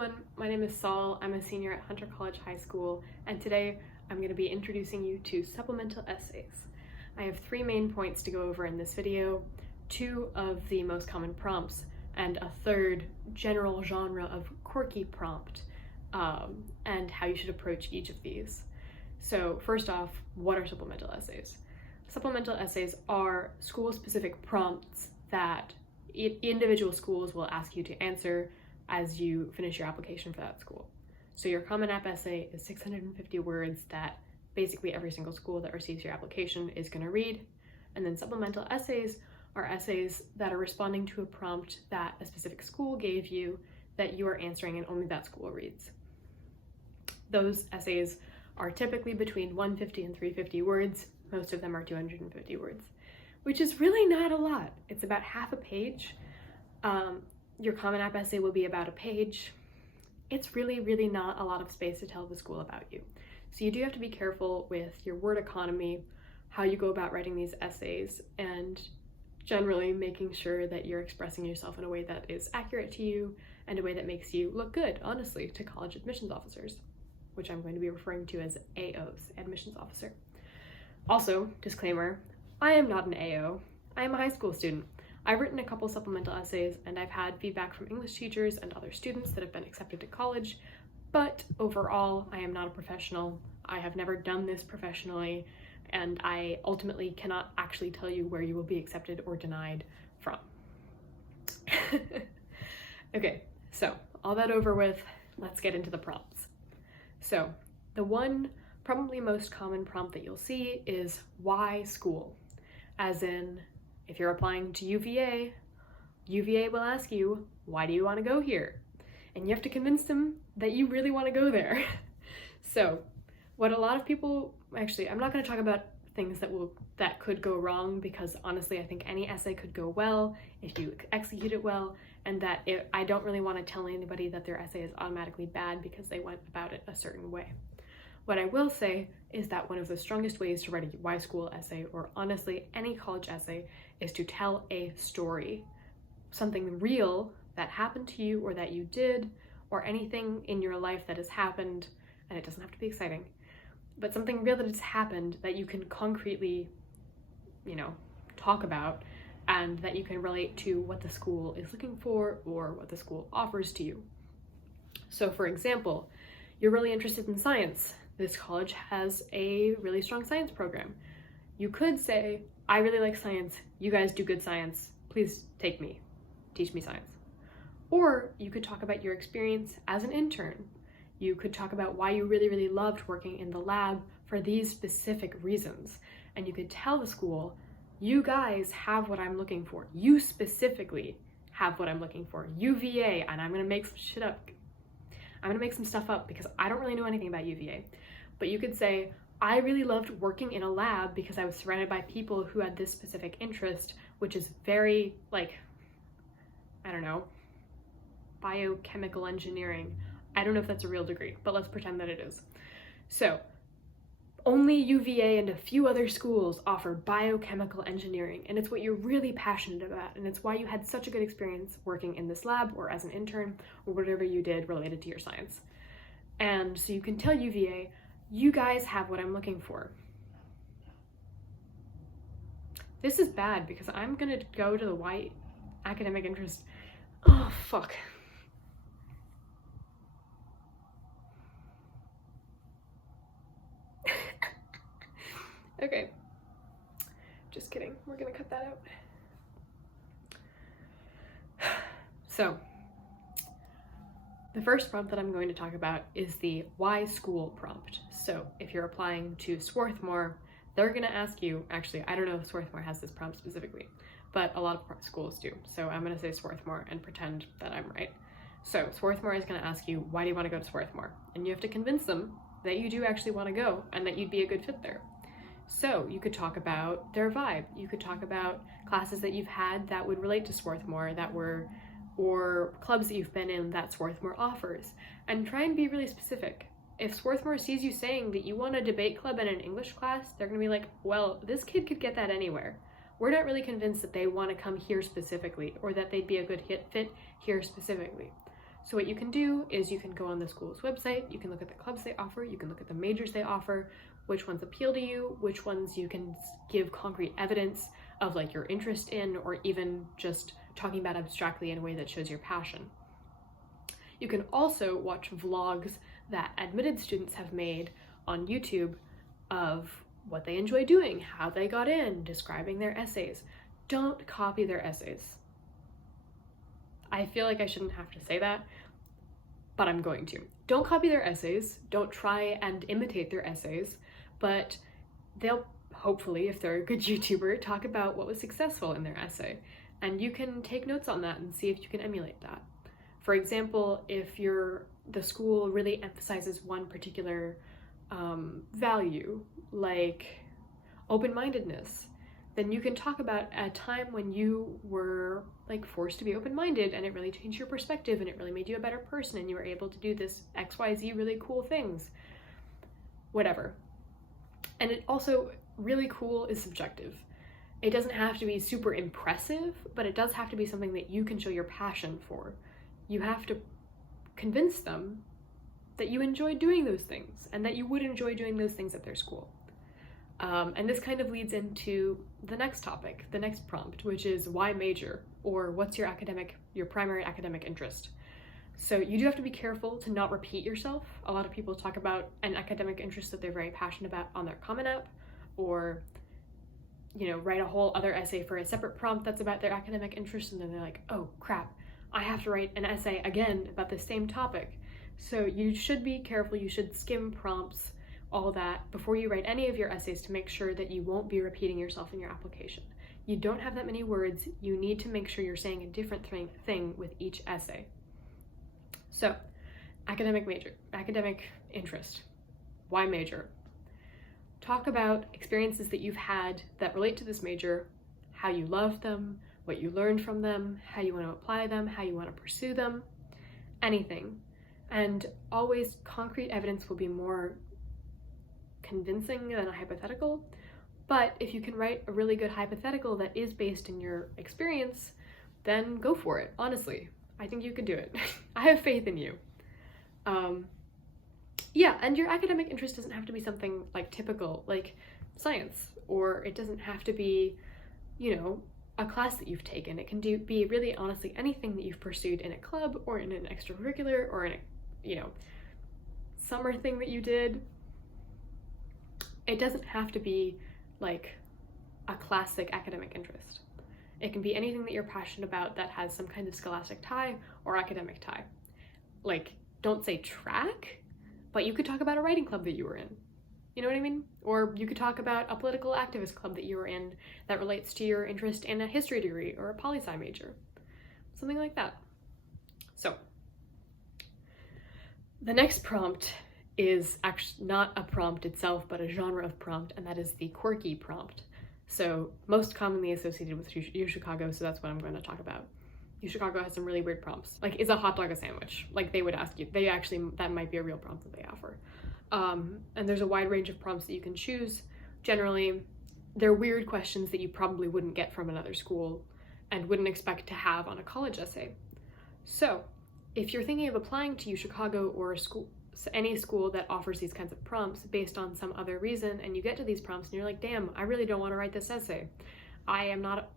everyone, my name is Sol. I'm a senior at Hunter College High School, and today I'm going to be introducing you to supplemental essays. I have 3 main points to go over in this video, 2 of the most common prompts, and a 3rd general genre of Quirky Prompt, and how you should approach each of these. So first off, what are supplemental essays? Supplemental essays are school-specific prompts that individual schools will ask you to answer as you finish your application for that school. So your Common App essay is 650 words that basically every single school that receives your application is going to read. And then supplemental essays are essays that are responding to a prompt that a specific school gave you that you are answering and only that school reads. Those essays are typically between 150 and 350 words. Most of them are 250 words, which is really not a lot. It's about half a page. Your Common App essay will be about a page. It's really not a lot of space to tell the school about you. So you do have to be careful with your word economy, how you go about writing these essays, and generally making sure that you're expressing yourself in a way that is accurate to you and a way that makes you look good, honestly, to college admissions officers, which I'm going to be referring to as AOs, admissions officer. Also, disclaimer, I am not an AO. I am a high school student. I've written a couple supplemental essays and I've had feedback from English teachers and other students that have been accepted to college, but overall, I am not a professional. I have never done this professionally, and I ultimately cannot actually tell you where you will be accepted or denied from. Okay, so all that over with, let's get into the prompts. So the one probably most common prompt that you'll see is why school? As in, if you're applying to UVA, UVA will ask you, why do you want to go here? And you have to convince them that you really want to go there. So what a lot of people, actually, I'm not going to talk about things that could go wrong, because honestly, I think any essay could go well if you execute it well, and that I don't really want to tell anybody that their essay is automatically bad because they went about it a certain way. What I will say is that one of the strongest ways to write a why school essay, or honestly any college essay, is to tell a story. Something real that happened to you or that you did, or anything in your life that has happened, and it doesn't have to be exciting, but something real that has happened that you can concretely, talk about, and that you can relate to what the school is looking for or what the school offers to you. So for example, you're really interested in science. This college has a really strong science program. You could say, I really like science. You guys do good science. Please take me. Teach me science. Or you could talk about your experience as an intern. You could talk about why you really loved working in the lab for these specific reasons. And you could tell the school, you guys have what I'm looking for. You specifically have what I'm looking for. UVA, and I'm gonna make some shit up. I'm gonna make some stuff up because I don't really know anything about UVA. But you could say, I really loved working in a lab because I was surrounded by people who had this specific interest, which is very, biochemical engineering. I don't know if that's a real degree, but let's pretend that it is. So, only UVA and a few other schools offer biochemical engineering, and it's what you're really passionate about, and it's why you had such a good experience working in this lab or as an intern or whatever you did related to your science. And so you can tell UVA, you guys have what I'm looking for. This is bad because I'm gonna go to the why academic interest. Oh, fuck. Okay, just kidding, we're gonna cut that out. So, the first prompt that I'm going to talk about is the why school prompt. So if you're applying to Swarthmore, they're gonna ask you, actually, I don't know if Swarthmore has this prompt specifically, but a lot of schools do. So I'm gonna say Swarthmore and pretend that I'm right. So Swarthmore is gonna ask you, why do you wanna go to Swarthmore? And you have to convince them that you do actually wanna go and that you'd be a good fit there. So you could talk about their vibe. You could talk about classes that you've had that would relate to Swarthmore or clubs that you've been in that Swarthmore offers, and try and be really specific. If Swarthmore sees you saying that you want a debate club and an English class, they're gonna be like, well, this kid could get that anywhere. We're not really convinced that they want to come here specifically or that they'd be a good fit here specifically. So what you can do is you can go on the school's website, you can look at the clubs they offer, you can look at the majors they offer, which ones appeal to you, which ones you can give concrete evidence of like your interest in, or even just talking about abstractly in a way that shows your passion. You can also watch vlogs that admitted students have made on YouTube of what they enjoy doing, how they got in, describing their essays. Don't copy their essays. I feel like I shouldn't have to say that, but I'm going to. Don't copy their essays, don't try and imitate their essays, but they'll hopefully, if they're a good YouTuber, talk about what was successful in their essay. And you can take notes on that and see if you can emulate that. For example, if the school really emphasizes one particular value, like open-mindedness, then you can talk about a time when you were like forced to be open-minded and it really changed your perspective and it really made you a better person and you were able to do this XYZ really cool things. Whatever. And it also, really cool is subjective. It doesn't have to be super impressive, but it does have to be something that you can show your passion for. You have to convince them that you enjoy doing those things and that you would enjoy doing those things at their school. And this kind of leads into the next topic, the next prompt, which is why major, or what's your primary academic interest. So you do have to be careful to not repeat yourself. A lot of people talk about an academic interest that they're very passionate about on their Common App, or write a whole other essay for a separate prompt that's about their academic interest, and then they're like, oh crap, I have to write an essay again about the same topic. So you should be careful, you should skim prompts, all that, before you write any of your essays to make sure that you won't be repeating yourself in your application. You don't have that many words, you need to make sure you're saying a different thing with each essay. So, academic interest. Why major? Talk about experiences that you've had that relate to this major, how you loved them, what you learned from them, how you want to apply them, how you want to pursue them, anything. And always concrete evidence will be more convincing than a hypothetical, but if you can write a really good hypothetical that is based in your experience, then go for it, honestly. I think you can do it. I have faith in you. Yeah, and your academic interest doesn't have to be something like typical, like science, or it doesn't have to be, a class that you've taken. It can be really honestly anything that you've pursued in a club or in an extracurricular or in a, summer thing that you did. It doesn't have to be like a classic academic interest. It can be anything that you're passionate about that has some kind of scholastic tie or academic tie. Like, don't say track, but you could talk about a writing club that you were in. You know what I mean? Or you could talk about a political activist club that you were in that relates to your interest in a history degree or a poli-sci major. Something like that. So, the next prompt is actually not a prompt itself, but a genre of prompt, and that is the Quirky Prompt. So, most commonly associated with UChicago, so that's what I'm going to talk about. UChicago has some really weird prompts. Like, is a hot dog a sandwich? Like, they would ask you. That might be a real prompt that they offer. And there's a wide range of prompts that you can choose. Generally, they're weird questions that you probably wouldn't get from another school and wouldn't expect to have on a college essay. So, if you're thinking of applying to UChicago or any school that offers these kinds of prompts based on some other reason, and you get to these prompts and you're like, damn, I really don't want to write this essay. I am not,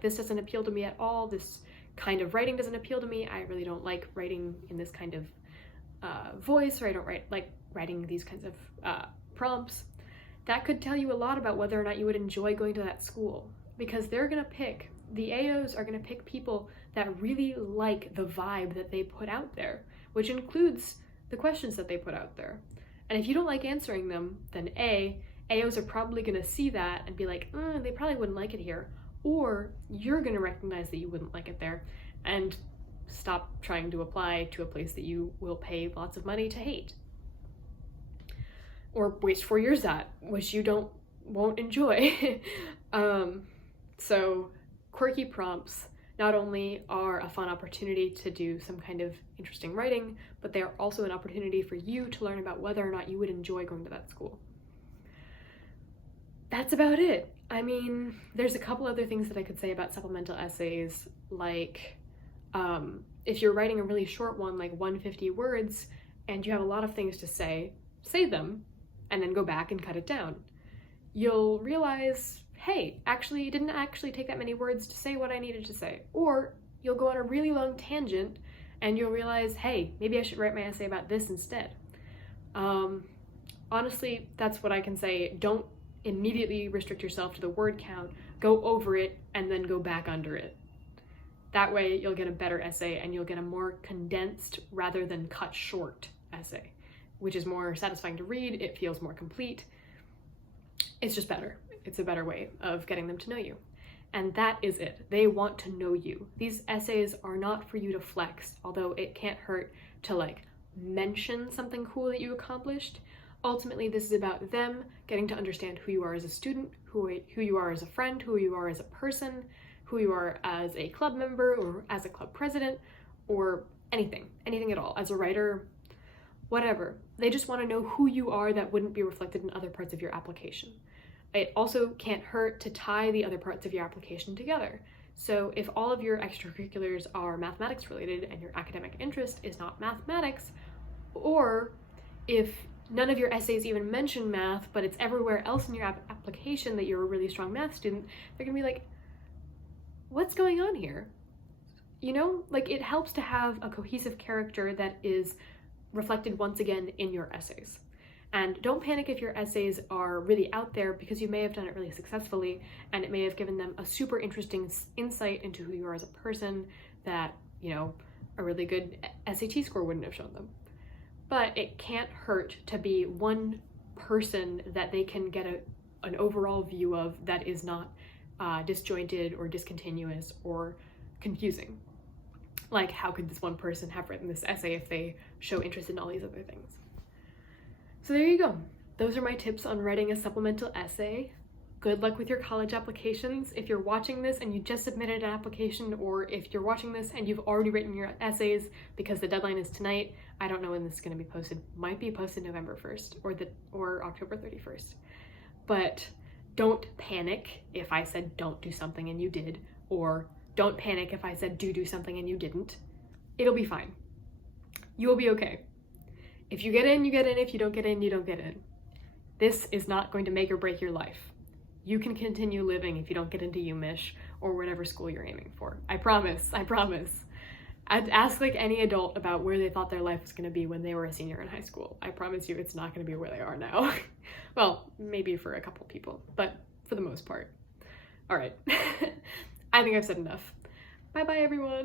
this doesn't appeal to me at all. This kind of writing doesn't appeal to me. I really don't like writing in this kind of voice, or I don't like writing these kinds of prompts. That could tell you a lot about whether or not you would enjoy going to that school, because the AOs are going to pick people that really like the vibe that they put out there, which includes the questions that they put out there. And if you don't like answering them, then AOs are probably going to see that and be like, they probably wouldn't like it here. Or you're going to recognize that you wouldn't like it there and stop trying to apply to a place that you will pay lots of money to hate. Or waste 4 years at, which you won't enjoy. So Quirky prompts not only are a fun opportunity to do some kind of interesting writing, but they are also an opportunity for you to learn about whether or not you would enjoy going to that school. That's about it. I mean, there's a couple other things that I could say about supplemental essays, like if you're writing a really short one, like 150 words, and you have a lot of things to say them, and then go back and cut it down. You'll realize, hey, actually, it didn't actually take that many words to say what I needed to say. Or you'll go on a really long tangent, and you'll realize, hey, maybe I should write my essay about this instead. Honestly, that's what I can say. Don't immediately restrict yourself to the word count. Go over it, and then go back under it. That way, you'll get a better essay, and you'll get a more condensed rather than cut short essay, which is more satisfying to read. It feels more complete. It's just better. It's a better way of getting them to know you. And that is it. They want to know you. These essays are not for you to flex, although it can't hurt to like mention something cool that you accomplished. Ultimately, this is about them getting to understand who you are as a student, who you are as a friend, who you are as a person, who you are as a club member or as a club president, or anything at all, as a writer, whatever. They just want to know who you are that wouldn't be reflected in other parts of your application. It also can't hurt to tie the other parts of your application together. So if all of your extracurriculars are mathematics related and your academic interest is not mathematics, or if none of your essays even mention math, but it's everywhere else in your application that you're a really strong math student, they're gonna be like, what's going on here? You know, like it helps to have a cohesive character that is reflected once again in your essays. And don't panic if your essays are really out there, because you may have done it really successfully and it may have given them a super interesting insight into who you are as a person that, you know, a really good SAT score wouldn't have shown them. But it can't hurt to be one person that they can get an overall view of that is not disjointed or discontinuous or confusing. Like, how could this one person have written this essay if they show interest in all these other things? So there you go. Those are my tips on writing a supplemental essay. Good luck with your college applications. If you're watching this and you just submitted an application, or if you're watching this and you've already written your essays because the deadline is tonight, I don't know when this is going to be posted. Might be posted November 1st or October 31st. But don't panic if I said don't do something and you did, or don't panic if I said do something and you didn't. It'll be fine. You will be okay. If you get in, you get in. If you don't get in, you don't get in. This is not going to make or break your life. You can continue living if you don't get into UMich or whatever school you're aiming for. I promise, I promise. I'd ask like any adult about where they thought their life was going to be when they were a senior in high school. I promise you it's not going to be where they are now. Well, maybe for a couple people, but for the most part. All right. I think I've said enough. Bye-bye, everyone.